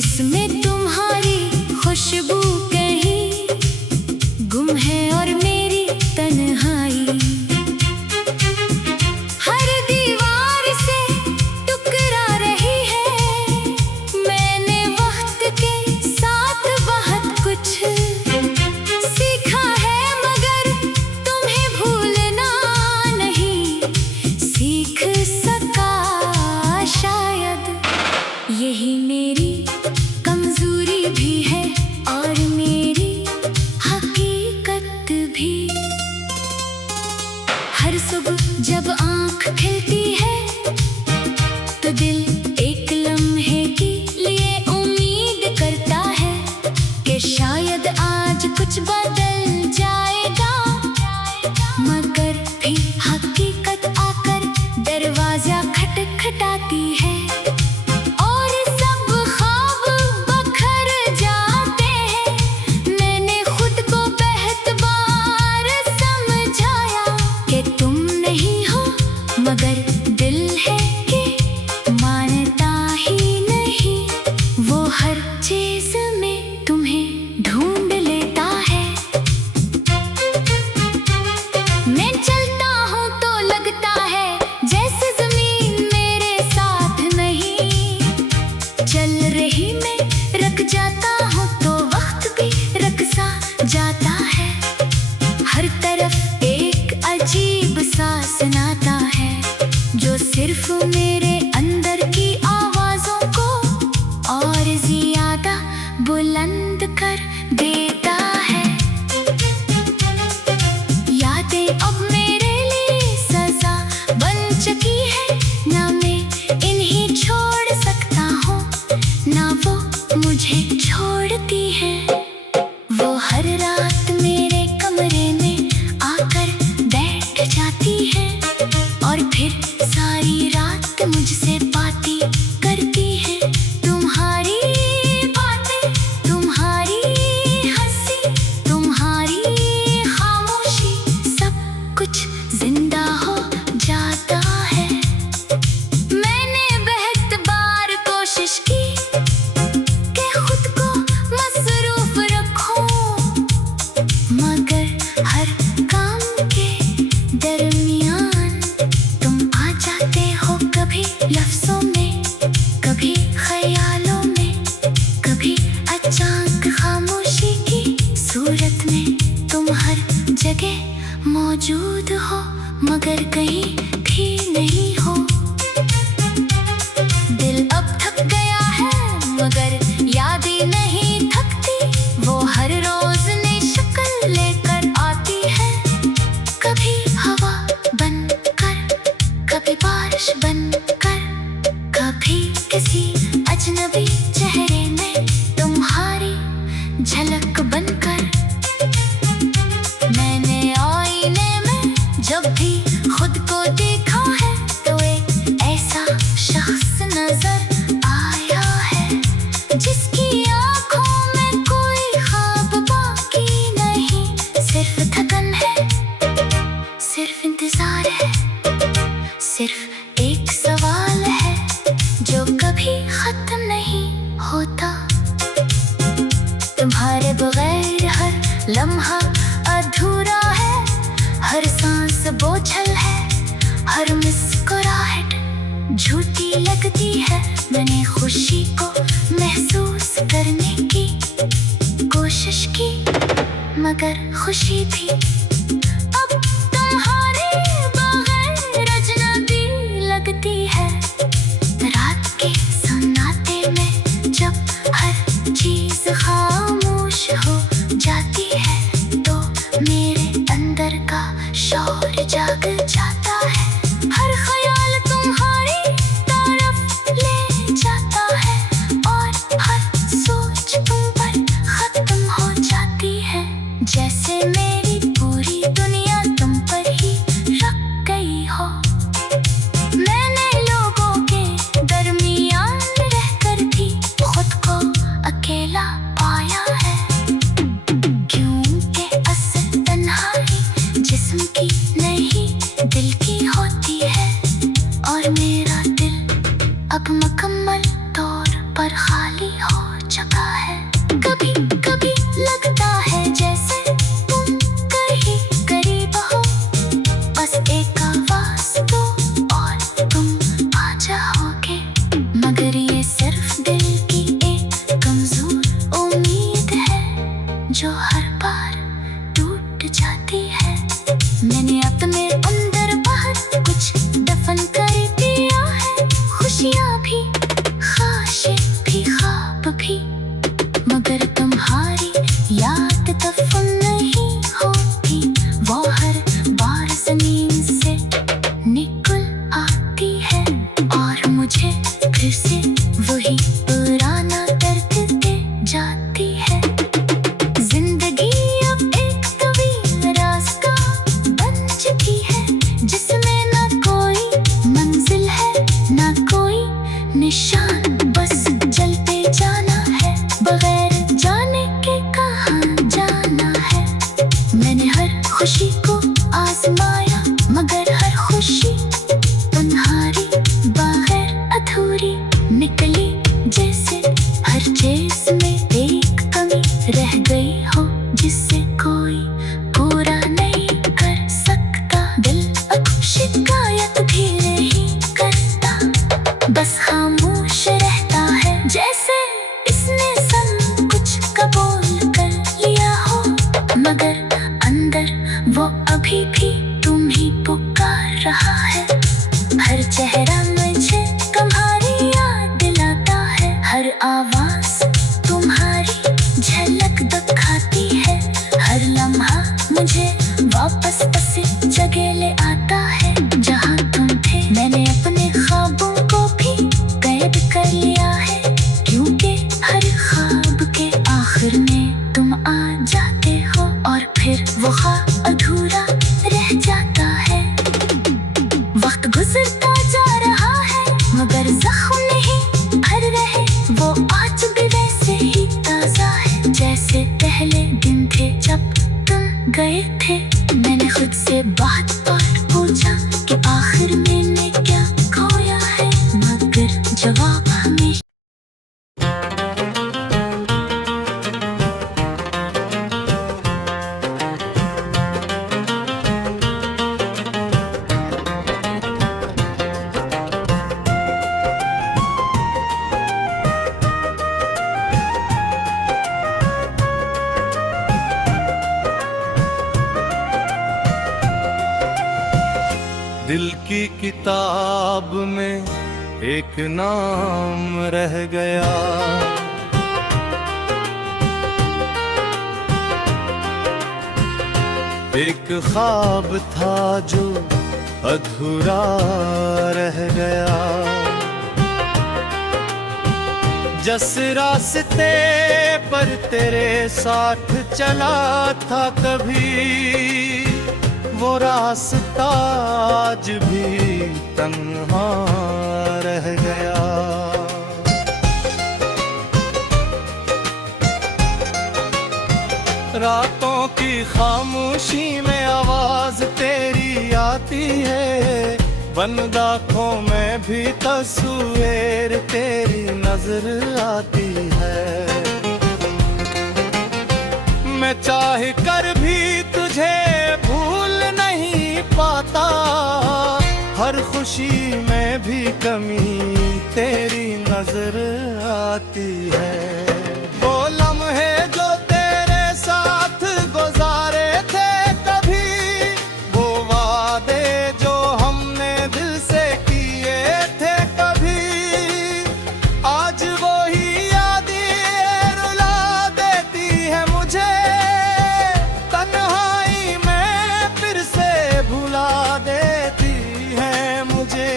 इसमें तुम्हारी खुशबू कहीं गुम है और मेरी तन्हाई। हर दीवार से टकरा रही है, मैंने वक्त के साथ बहुत कुछ सीखा है, मगर तुम्हें भूलना नहीं सीख सका शायद। यही मेरी कमजोरी भी है और मेरी हकीकत भी। हर सुबह जब आँख खिलती है तो दिल एक लम्हे के लिए उम्मीद करता है कि शायद आज कुछ बदल जाएगा, मगर भी हकीकत आकर दरवाजा खटखटाती है और सब ख्वाब बखर जाते हैं। मैंने खुद को बहुत बार समझाया कि तुम नहीं हो, मगर दिल है कि मानता ही नहीं। वो हर चीज में तुम्हें ढूंढ लेता है। मैं चलता हूँ तो लगता है जैसे जमीन मेरे साथ नहीं चल रही। मैं रुक जाता हूँ तो वक्त भी रुक सा जाता है। हर तरफ एक अजीब सा सन्नाटा है जो सिर्फ मेरे अंदर की आवाजों को और ज्यादा बुलंद कर देता है। यादें अब मेरे लिए सजा बन चुकी है, ना मैं इन्हें छोड़ सकता हूँ ना वो मुझे छोड़ती है। वो हर रात मेरे कमरे में आकर बैठ जाती है और फिर सारी रात मुझसे बातें करती है। तुम्हारी बातें, तुम्हारी हंसी, तुम्हारी खामोशी, सब कुछ जिंदा हो जाता है। मैंने बहुत बार कोशिश की कि खुद को मसरूफ रखूं, मगर हर काम के दरमियान तुम आ जाते हो, कभी लफ्जों में, कभी ख्यालों में, कभी अचानक खामोशी की सूरत में। तुम हर जगह मौजूद हो मगर कहीं भी नहीं हो। दिल अब थक गया है मगर यादें नहीं थकती। वो हर रोज नई शक्ल लेकर आती है, कभी हवा बनकर, कभी बारिश बनकर, कभी किसी अजनबी चेहरे में तुम्हारी झलक बनकर। मैंने आईने में जब भी खुद को देखा है तो एक ऐसा शख्स नजर आया है जिसकी आंखों में कोई ख्वाब बाकी नहीं, सिर्फ थकन है, सिर्फ इंतजार है, सिर्फ एक सवाल है जो कभी खत्म नहीं होता। तुम्हारे बगैर हर लम्हा अधूरा है, हर सांस बोझल है, हर मुस्कुराहट झूठी लगती है। मैंने खुशी को महसूस करने की कोशिश की, मगर खुशी भी अब तुम्हारे बगैर अजनबी लगती है। रात के सन्नाटे में जब हर चीज खामोश हो जाती है तो मेरे अंदर का शौर जाग जाता है। हर ख्याल तुम्हारी तरफ ले जाता है और हर सोच तुम पर खत्म हो जाती है। जैसे मेरी पूरी वही पुराना दर्द दे जाती है। जिंदगी अब एक तवील रास्ता बन चुकी है, जिसमें ना कोई मंजिल है ना कोई निशान, बस चलते जाना है बगैर जाने के कहाँ जाना है। मैंने हर खुशी को आजमाया मगर हर खुशी तुम्हारी बगैर अधूरी निकली, जैसे हर चीज में एक कमी रह गई हो जिसे कोई पूरा नहीं कर सकता। दिल अब शिकायत भी नहीं करता, बस खामोश रहता है, जैसे इसने सब कुछ कबूल कर लिया हो, मगर अंदर वो अभी भी तुम ही पुकार रहा है। हर चेहरा मुझे तुम्हारी याद दिलाता है, हर आवाज तुम्हारी झलक दिखाती है, हर लम्हा मुझे वापस उसी जगह ले आता है जहाँ तुम थे। मैंने अपने ख्वाबों को भी कैद कर लिया है, क्योंकि हर ख्वाब के आखिर में तुम आ जाते हो और फिर वो ख्वाब अधूरा रह जाता है। वक्त गुजरता जा रहा है मगर जख्म नहीं भर रहे, वो आज भी वैसे ही ताजा है जैसे पहले दिन थे जब तुम गए थे। मैंने खुद से बात पूछा कि आखिर मैंने क्या खोया है, मगर जवाब हमेशा दिल की किताब में एक नाम रह गया, एक ख्वाब था जो अधूरा रह गया। जिस रास्ते पर तेरे साथ चला था कभी, वो रास्ता आज भी तन्हा रह गया। रातों की खामोशी में आवाज तेरी आती है, बंद आँखों में भी तस्वीर तेरी नजर आती है। मैं चाह कर भी तुझे भूल नहीं पाता, हर खुशी में भी कमी तेरी नजर आती है। वो लम्हे जो तेरे साथ गुजारे थे कभी, वो वादे जो हमने दिल से किए थे कभी, आज वो ही यादें रुला देती है मुझे। तन्हाई में फिर से भुला देती है मुझे।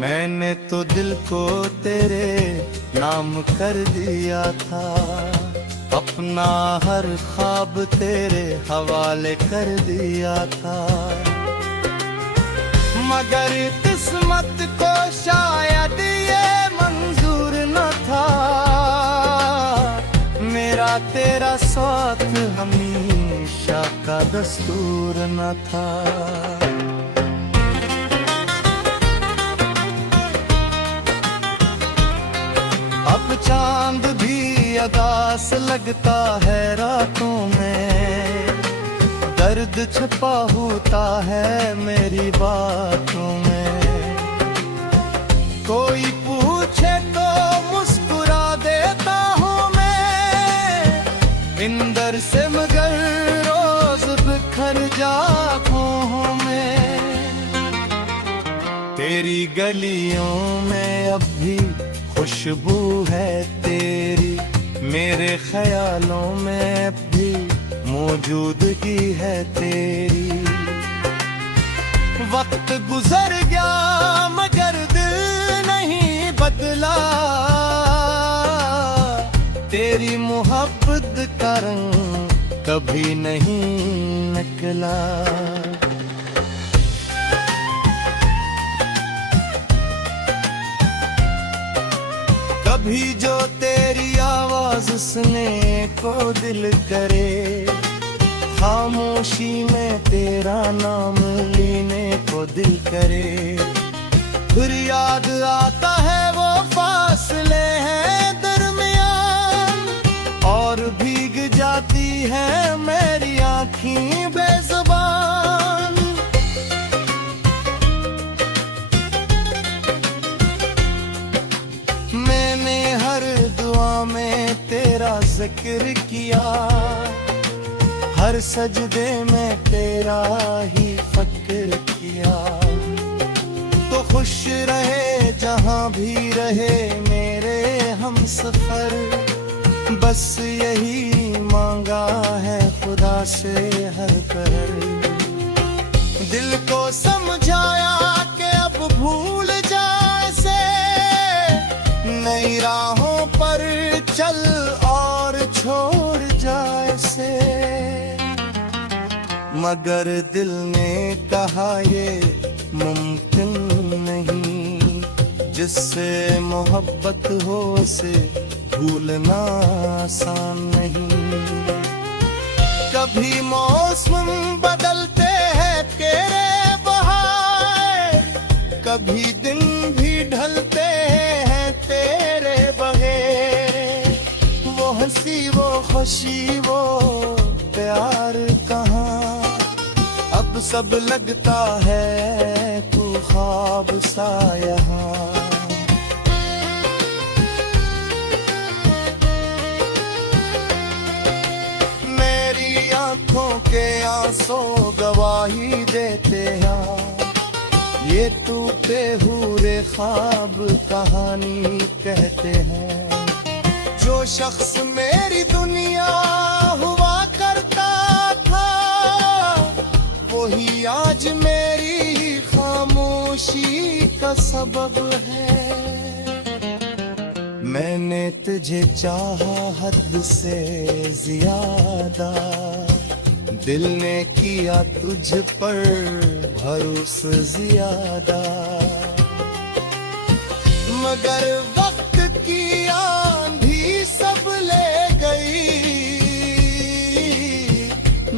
मैंने तो दिल को तेरे नाम कर दिया था, अपना हर ख्वाब तेरे हवाले कर दिया था, मगर किस्मत को शायद ये मंजूर न था, मेरा तेरा साथ हमेशा का दस्तूर न था। अब चांद भी अदास लगता है रातों में, दर्द छुपा होता है मेरी बातों में। कोई पूछे तो मुस्कुरा देता हूँ मैं, इंदर से मगर रोज बिखर जाता हूँ मैं। तेरी गलियों में अब भी खुशबू है तेरी, मेरे ख्यालों में भी मौजूदगी है तेरी। वक्त गुजर गया मगर दिल नहीं बदला, तेरी मोहब्बत का रंग कभी नहीं निकला। कभी जो तेरी आवाज सुने को दिल करे, खामोशी में तेरा नाम लेने को दिल करे। फिर याद आता है वो फासले हैं दरमियान, और भीग जाती है मेरी आँखें बेज़ुबान। मैंने हर दुआ में तेरा जिक्र किया, हर सजदे में तेरा ही फक्र किया। तो खुश रहे जहां भी रहे मेरे हम सफर, बस यही मांगा है खुदा से हर पहर। दिल को समझाया कि अब भूल जा इसे, नई राहों पर चल और छोड़ जा इसे। मगर दिल ने कहा ये मुमकिन नहीं, जिससे मोहब्बत हो उसे भूलना आसान नहीं। कभी मौसम बदलते हैं तेरे बहार, कभी दिन भी ढलते हैं तेरे बगैर। वो हंसी वो खुशी वो प्यार कहाँ, अब सब लगता है तू ख्वाब सा यहाँ। मेरी आंखों के आंसू गवाही देते हैं, ये टूटे हुए ख्वाब कहानी कहते हैं। जो शख्स मेरी दुनिया हुआ करता था, वही आज मेरी खामोशी का सबब है। मैंने तुझे चाहा हद से ज्यादा, दिल ने किया तुझ पर भरोसा ज्यादा। मगर वक्त की आंधी सब ले गई,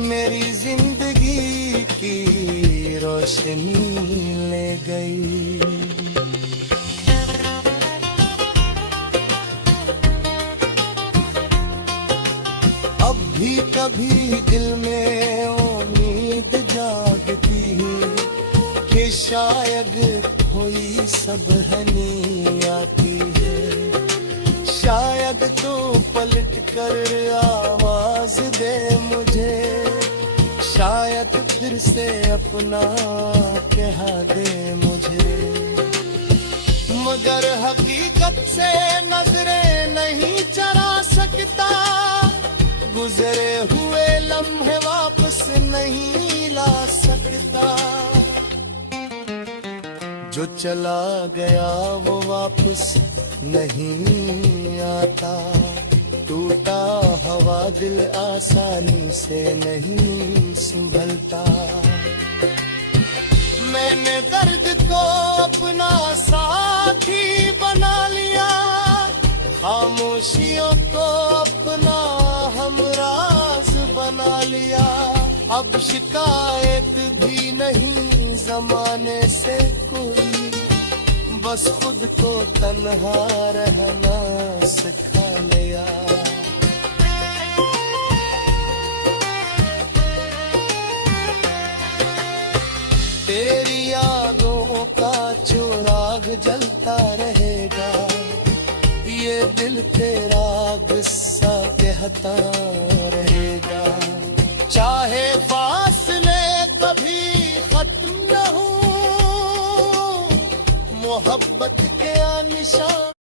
मेरी जिंदगी की रोशनी ले गई। अब भी कभी दिल में उम्मीद जागती है कि शायद कोई सबहनी आती है। शायद तो पलट कर आवाज दे मुझे, शायद फिर से अपना कहा दे मुझे। मगर हकीकत से नजरें नहीं चरा सकता, गुजरे हुए लम्हे वापस नहीं ला सकता। जो चला गया वो वापस नहीं आता, टूटा हवा दिल आसानी से नहीं संभलता। मैंने दर्द को अपना साथी बना लिया, खामोशियों को अपना हमराज बना लिया। अब शिकायत भी नहीं जमाने से कोई, बस खुद को तन्हा रहना सिखा लिया। तेरी यादों का चिराग जलता रहेगा, ये दिल तेरा गुस्सा कहता रहेगा। चाहे फासले कभी खत्म न हो, मोहब्बत के निशान